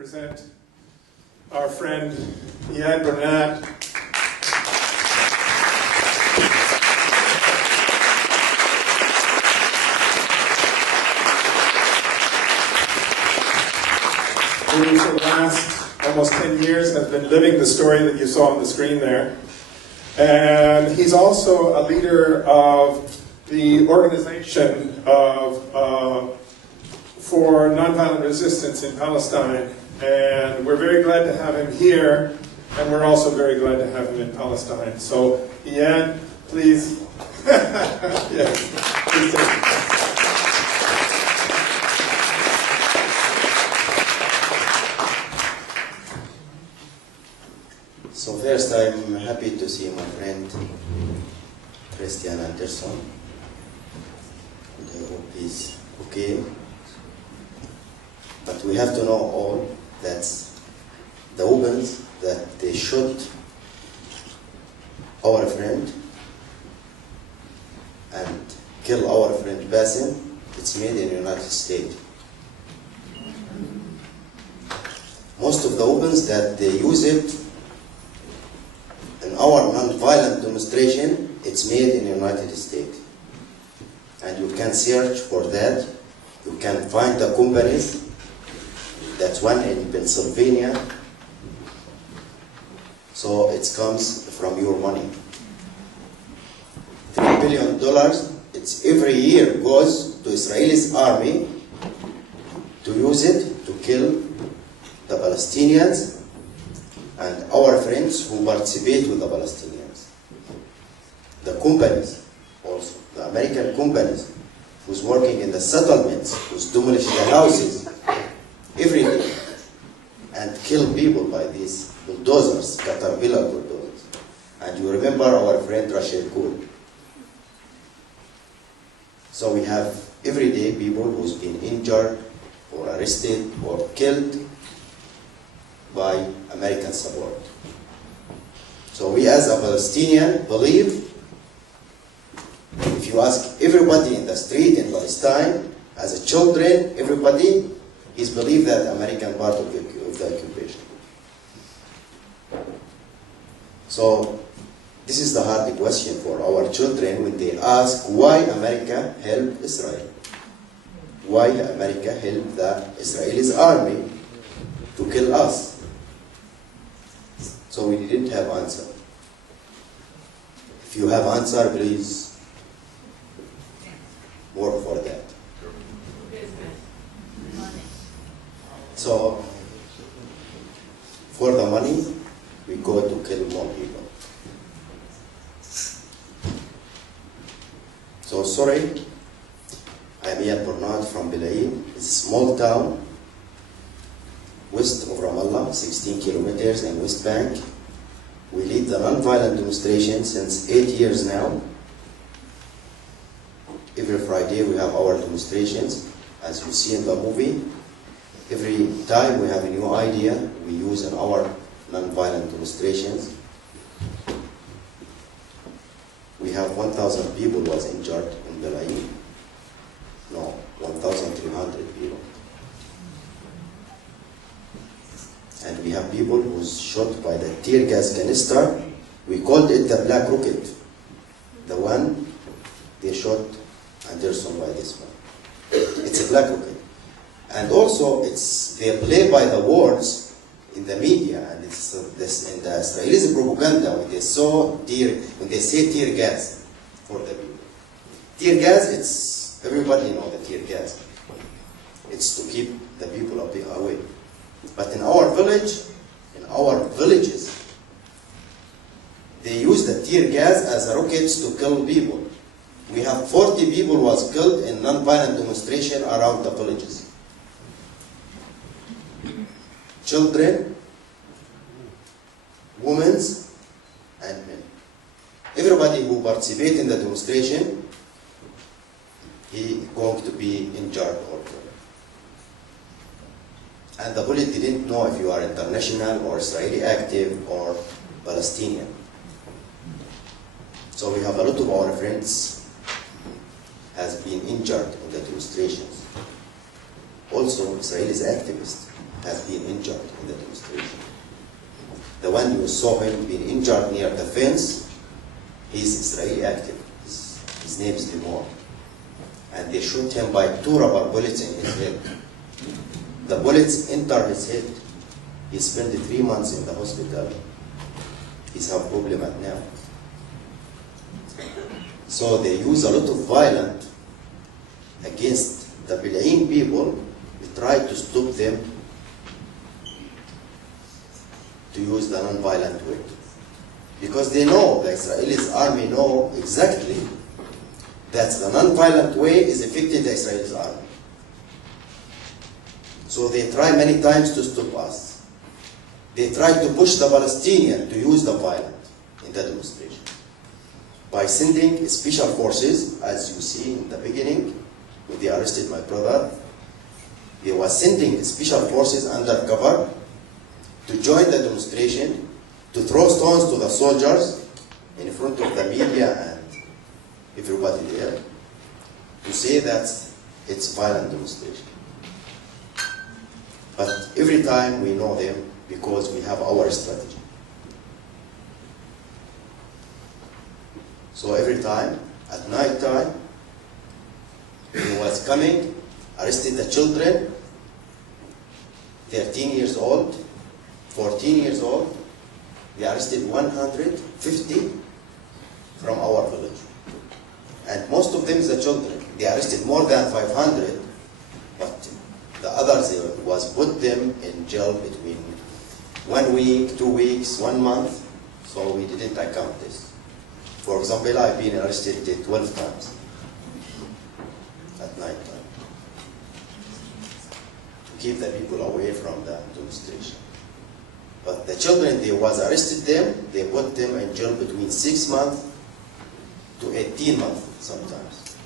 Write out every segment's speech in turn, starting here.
present our friend Iyad Burnat. Who for the last almost 10 years has been living the story that you saw on the screen there. And he's also a leader of the organization for nonviolent resistance in Palestine. And we're very glad to have him here, and we're also very glad to have him in Palestine. So, Iyad, please. Yes, please take it. So first, I'm happy to see my friend Christian Anderson. And I hope he's okay. But we have to know all that the weapons that they shot our friend and kill our friend Basim, it's made in the United States. Most of the weapons that they use it in our non-violent demonstration, it's made in the United States. And you can search for that. You can find the companies. That's one in Pennsylvania. So it comes from your money. $3 billion, it's every year goes to Israel's army to use it to kill the Palestinians and our friends who participate with the Palestinians. The companies also, the American companies who's working in the settlements, who's demolishing the houses every day and kill people by these bulldozers, caterpillar bulldozers. And you remember our friend Rashid Kool. So we have every day people who's been injured or arrested or killed by American support. So we as a Palestinian believe, if you ask everybody in the street in Palestine, as a children, everybody is believe that American part of the occupation. So this is the hard question for our children when they ask why America helped Israel. Why America helped the Israeli army to kill us? So we didn't have answer. If you have answer, please work for that. So, for the money, we go to kill more people. So sorry, I'm Iyad Burnat from Bil'in. It's a small town west of Ramallah, 16 kilometers in West Bank. We lead the non-violent demonstration since 8 years now. Every Friday we have our demonstrations, as you see in the movie. Every time we have a new idea, we use in our non-violent demonstrations. We have 1,000 people was injured in Bil'in. No, 1,300 people. And we have people who's shot by the tear gas canister. We called it the black rocket. The one they shot Anderson by this one. It's a black rocket. And also, they play by the words in the media, and it's this in the Israeli propaganda when they say tear gas for the people. Tear gas, everybody know the tear gas. It's to keep the people away. But in our villages, they use the tear gas as rockets to kill people. We have 40 people was killed in non-violent demonstration around the villages. Children, women, and men. Everybody who participate in the demonstration, he going to be injured or killed. And the bullet didn't know if you are international or Israeli active or Palestinian. So we have a lot of our friends has been injured in the demonstrations. Also, Israeli activists has been injured. one you saw him being injured near the fence, he's Israeli active. His name is Limor. And they shoot him by 2 rubber bullets in his head. The bullets enter his head. He spent 3 months in the hospital. He's a problem at now. So they use a lot of violence against the Bil'in people. We try to stop them to use the non-violent way. Because they know, the Israeli army know exactly that the non-violent way is affecting the Israeli army. So they try many times to stop us. They try to push the Palestinians to use the violence in the demonstration by sending special forces, as you see in the beginning, when they arrested my brother. They were sending special forces undercover to join the demonstration, to throw stones to the soldiers in front of the media and everybody there, to say that it's violent demonstration. But every time we know them because we have our strategy. So every time, at night time, he was coming, arrested the children, 13 years old, 14 years old. They arrested 150 from our village. And most of them is the children. They arrested more than 500, but the others was put them in jail between 1 week, 2 weeks, 1 month. So we didn't account this. For example, I've been arrested 12 times at night time to keep the people away from the demonstration. But the children, they was arrested them, they put them in jail between 6 months to 18 months sometimes.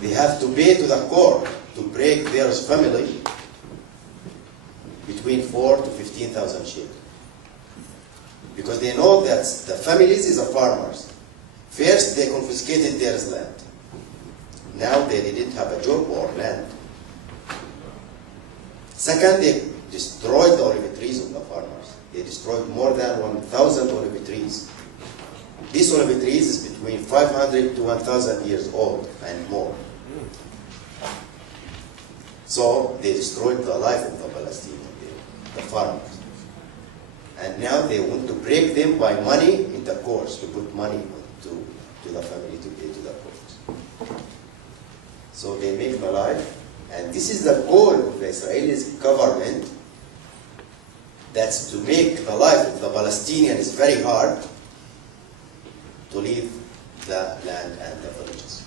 They have to pay to the court to break their family between 4,000 to 15,000 shekels. Because they know that the families is the farmers. First, they confiscated their land. Now they didn't have a job or land. Second, they destroyed the olive trees of the farmers. They destroyed more than 1,000 olive trees. These olive trees is between 500 to 1,000 years old and more. So they destroyed the life of the Palestinians, the farmers. And now they want to break them by money in the courts, to put money to the family to pay to the courts. So they make the life, and this is the goal of the Israeli government, that's to make the life of the Palestinians very hard to leave the land and the villages.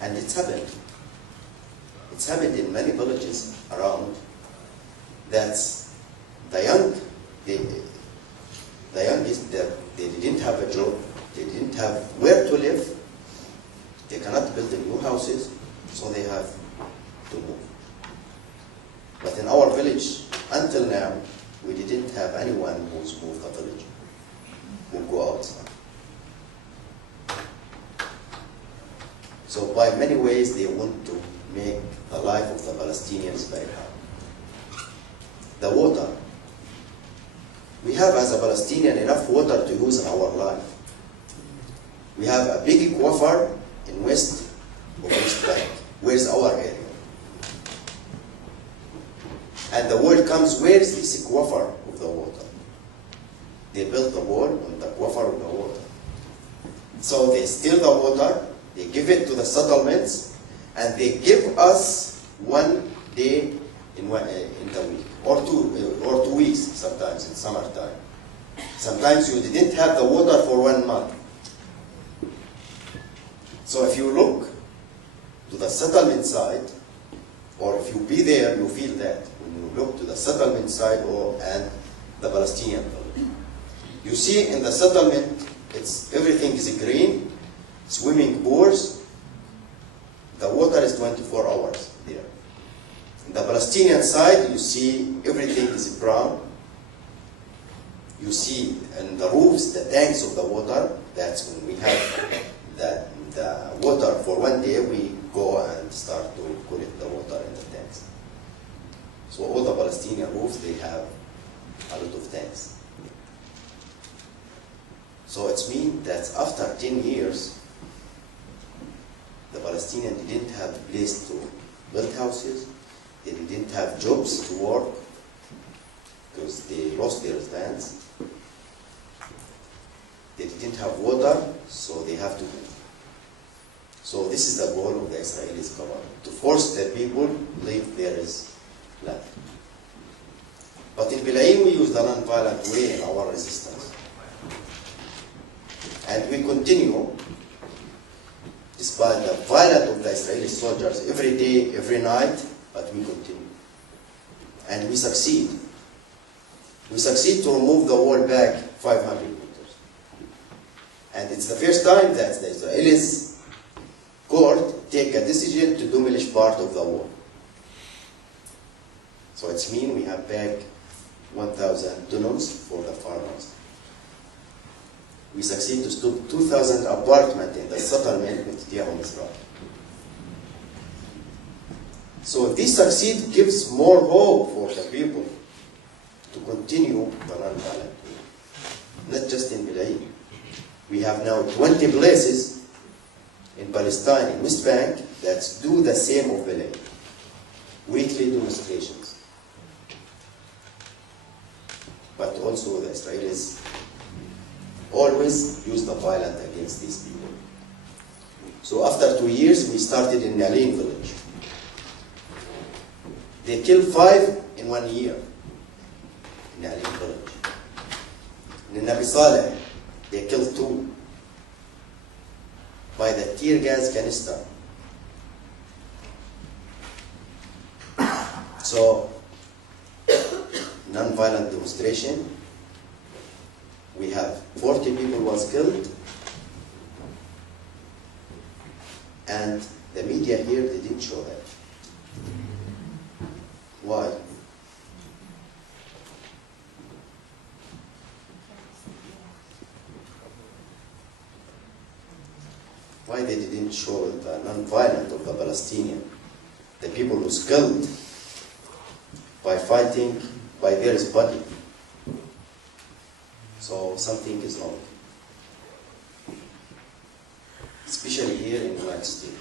And it's happened. It's happened in many villages around. That's the young, the youngest, that they didn't have a job, they didn't have where to live, they cannot build new houses, so they have to move. But in our village, until now, we didn't have anyone who's moved the village, who go outside. So by many ways, they want to make the life of the Palestinians very hard. The water. We have, as a Palestinian, enough water to use in our life. We have a big aquifer in west of West Bank. Where's our area? And the world comes, where is this aquifer of the water? They built the wall on the aquifer of the water. So they steal the water, they give it to the settlements, and they give us 1 day in the week, or 2 weeks sometimes in summertime. Sometimes you didn't have the water for 1 month. So if you look to the settlement side, or if you be there, you feel that when you look to the settlement side and the Palestinian village. You see in the settlement, everything is green, swimming pools, the water is 24 hours there. In the Palestinian side, you see everything is brown. You see in the roofs, the tanks of the water. That's when we have the water for 1 day, we go and start to collect the water in the tanks. So all the Palestinian roofs, they have a lot of tanks. So it means that after 10 years, the Palestinians didn't have a place to build houses, they didn't have jobs to work, because they lost their lands. They didn't have water, so they have to move. So this is the goal of the Israelis government, to force the people to live there is land. But in Bil'in we use the non-violent way in our resistance. And we continue, despite the violence of the Israeli soldiers every day, every night, but we continue. And we succeed. We succeed to remove the wall back 500 meters. And it's the first time that the Israelis court take a decision to demolish part of the wall. So it means we have back 1,000 dunums for the farmers. We succeed to stop 2,000 apartments in the settlement with Tiyahum Israel. So this succeed gives more hope for the people to continue the non-violent way. Not just in Bil'in. We have now 20 places in Palestine, in West Bank, that do the same of Bil'in. Weekly demonstrations. But also the Israelis always use the violence against these people. So after 2 years, we started in Bil'in village. They killed 5 in 1 year in Bil'in village. In Nabi Saleh, they killed 2 by the tear gas canister. So, non-violent demonstration, we have 40 people was killed, and the media here, they didn't show that. Why? Why they didn't show the non-violent of the Palestinian, the people who killed by fighting by their body? So something is wrong, especially here in the United States.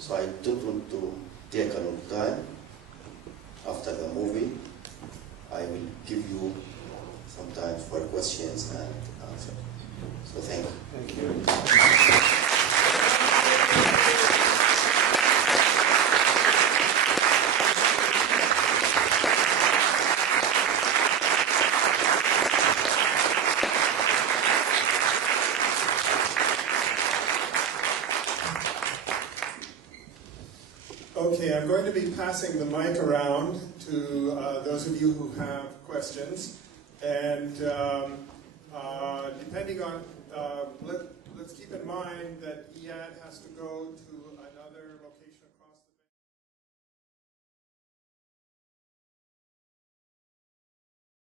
So I don't want to take a long time. After the movie, I will give you some time for questions and answers. So thank you. Thank you. Okay, I'm going to be passing the mic around to those of you who have questions. And depending on, let's keep in mind that Iyad has to go to another location.